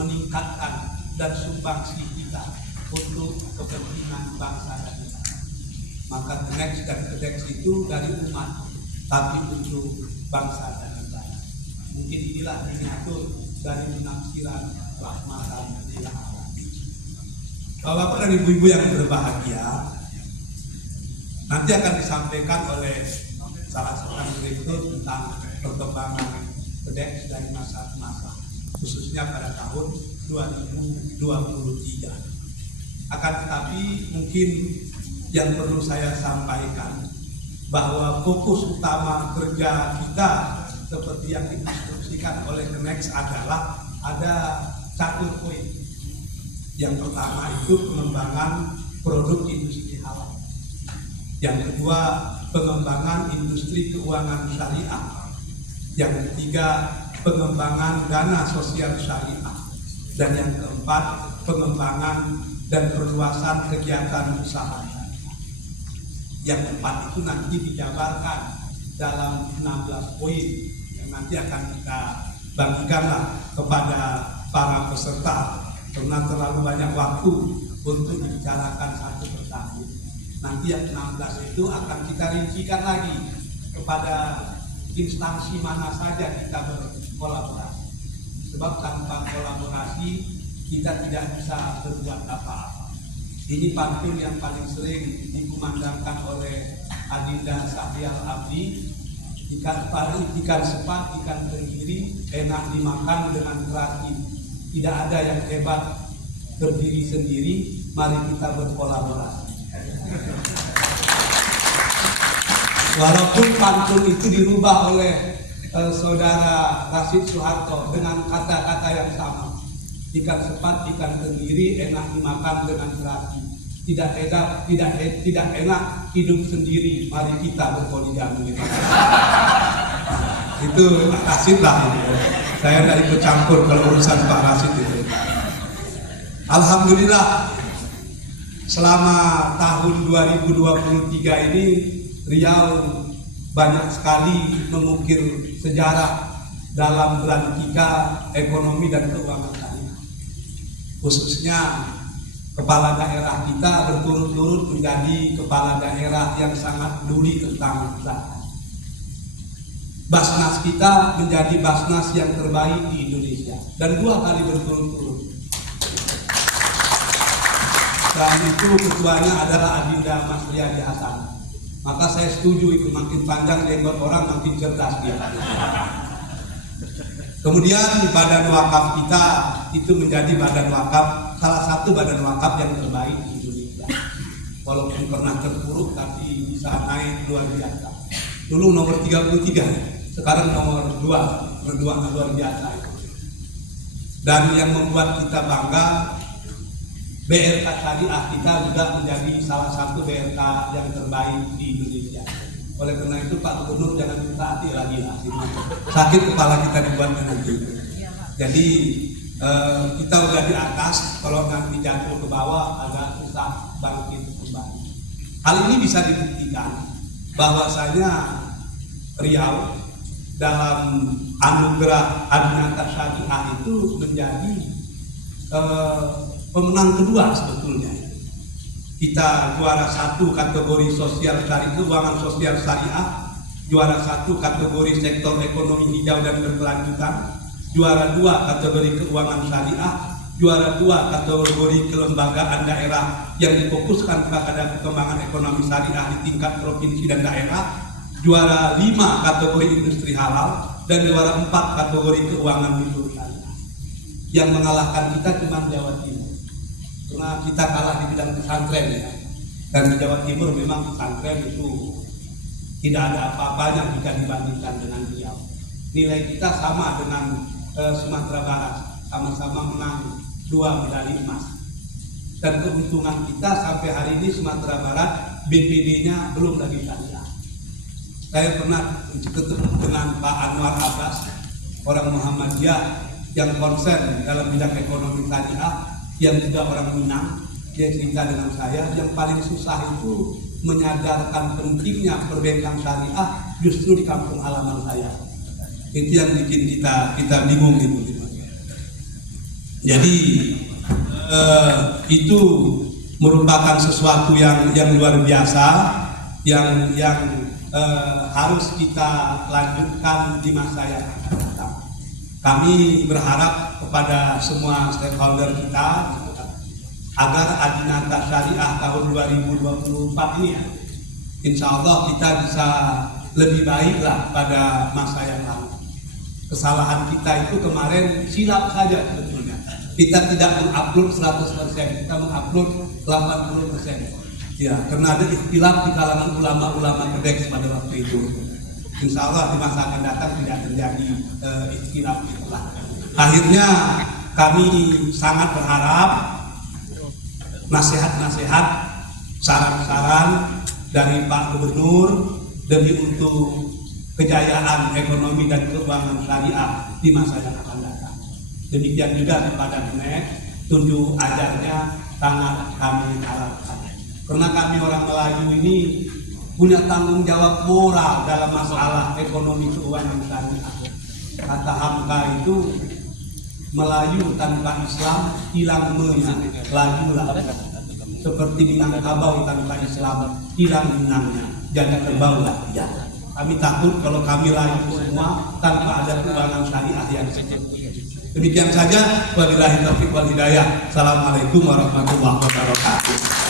meningkatkan dan sumbangsi kita untuk kepentingan bangsa dan negara. Maka Kenex dan Kedex itu dari umat, tapi untuk bangsa dan negara. Mungkin inilah miniatur dari penafsiran rahmat dan ilham. Bapak dan ibu-ibu yang berbahagia, nanti akan disampaikan oleh salah seorang direktur tentang perkembangan Kedex dari masa ke masa, khususnya pada tahun 2023. Akan tetapi mungkin yang perlu saya sampaikan bahwa fokus utama kerja kita seperti yang diinstruksikan oleh Kenex adalah ada satu poin. Yang pertama itu pengembangan produk industri halal. Yang kedua, pengembangan industri keuangan syariah. Yang ketiga, pengembangan dana sosial syariah. Dan yang keempat, pengembangan dan perluasan kegiatan usaha. Yang keempat itu nanti dijabarkan dalam 16 poin yang nanti akan kita bagikanlah kepada para peserta, karena terlalu banyak waktu untuk dibicarakan satu persatu. Nanti yang 16 itu akan kita rincikan lagi kepada instansi mana saja kita berkolaborasi. Sebab tanpa kolaborasi kita tidak bisa berbuat apa-apa. Ini pantun yang paling sering dikumandangkan oleh Adinda Sahrial Abdi. Ikan sepat, ikan tenggiri, enak dimakan dengan terasi. Tidak ada yang hebat berdiri sendiri, mari kita berkolaborasi. Walaupun pantun itu dirubah oleh saudara Rashid Soeharto dengan kata-kata yang sama. Ikan sepat, ikan tenggiri, enak dimakan dengan terasi. Tidak enak hidup sendiri, mari kita berpoligami. Itu Rashid lah ini. Saya tidak ikut campur kalau urusan Pak Rashid itu. Alhamdulillah, selama tahun 2023 ini Riau banyak sekali mengukir sejarah dalam belantika ekonomi dan keuangan syariah. Khususnya kepala daerah kita berturut-turut menjadi kepala daerah yang sangat peduli tentang zakat. Basnas kita menjadi Basnas yang terbaik di Indonesia dan 2 kali berturut-turut. Dan itu ketuanya adalah Adinda Mas Riyadi Hasan. Maka saya setuju itu, makin panjang jenggot orang makin cerdas dia. Kemudian badan wakaf kita itu menjadi badan wakaf, salah satu badan wakaf yang terbaik di Indonesia. Walaupun pernah terpuruk tapi bisa naik luar biasa. Dulu nomor 33. Sekarang nomor 2 luar biasa itu. Dan yang membuat kita bangga, BRK Syariah kita juga menjadi salah satu BRK yang terbaik di Indonesia. Oleh karena itu Pak Gubernur jangan kita hati lagi lah, sakit kepala kita dibuatnya nanti. Jadi kita udah di atas, kalau nanti jatuh ke bawah agak susah bangkit kembali. Hal ini bisa dibuktikan bahwasanya Riau dalam anugerah Adinata Syariah itu menjadi pemenang kedua sebetulnya. Kita juara 1 kategori sosial syariah, keuangan sosial syariah, juara 1 kategori sektor ekonomi hijau dan berkelanjutan, juara 2 kategori keuangan syariah, juara 2 kategori kelembagaan daerah yang difokuskan kepada perkembangan ekonomi syariah di tingkat provinsi dan daerah, juara 5 kategori industri halal, dan juara 4 kategori keuangan mikro syariah. Yang mengalahkan kita cuma Jawa Timur, karena kita kalah di bidang pesantren ya. Dan di Jawa Timur memang pesantren itu tidak ada apa-apanya jika dibandingkan dengan Riau. Nilai kita sama dengan Sumatera Barat, sama-sama menang 2 medali emas. Dan keuntungan kita sampai hari ini Sumatera Barat BPD-nya belum lagi syariah. Saya pernah ketemu dengan Pak Anwar Abbas, orang Muhammadiyah yang konsen dalam bidang ekonomi syariah, yang juga orang Minang. Dia cerita dengan saya, yang paling susah itu menyadarkan pentingnya perbankan syariah justru di kampung halaman saya. Itu yang bikin kita bingung gitu. Jadi itu merupakan sesuatu yang luar biasa yang harus kita lanjutkan di masa yang akan datang. Kami berharap kepada semua stakeholder kita agar Adinata Syariah tahun 2024 ini ya, insya Allah kita bisa lebih baiklah pada masa yang lalu. Kesalahan kita itu kemarin silap saja sebetulnya. Kita tidak mengupload 100%, kita mengupload 80%. Ya, karena ada ikhtilaf di kalangan ulama-ulama Kedeks pada waktu itu. Insya Allah di masa akan datang tidak terjadi ikhtilaf itulah. Akhirnya kami sangat berharap nasihat-nasihat, saran-saran dari Pak Gubernur demi untuk kejayaan ekonomi dan keuangan syariah di masa yang akan datang. Demikian juga kepada Kenek, tunjuk ajarnya sangat kami harapkan. Karena kami orang Melayu ini punya tanggung jawab moral dalam masalah ekonomi keuangan syariah. Kata Hamka itu, Melayu tanpa Islam hilang menya, lajulah. Seperti Minangkabau tanpa Islam hilang minangnya, jadi terbaulah dia. Kami takut kalau kami layu semua tanpa ada keuangan syariah yang seperti itu. Demikian saja, wabillahi taufiq wal hidayah. Assalamualaikum warahmatullahi wabarakatuh.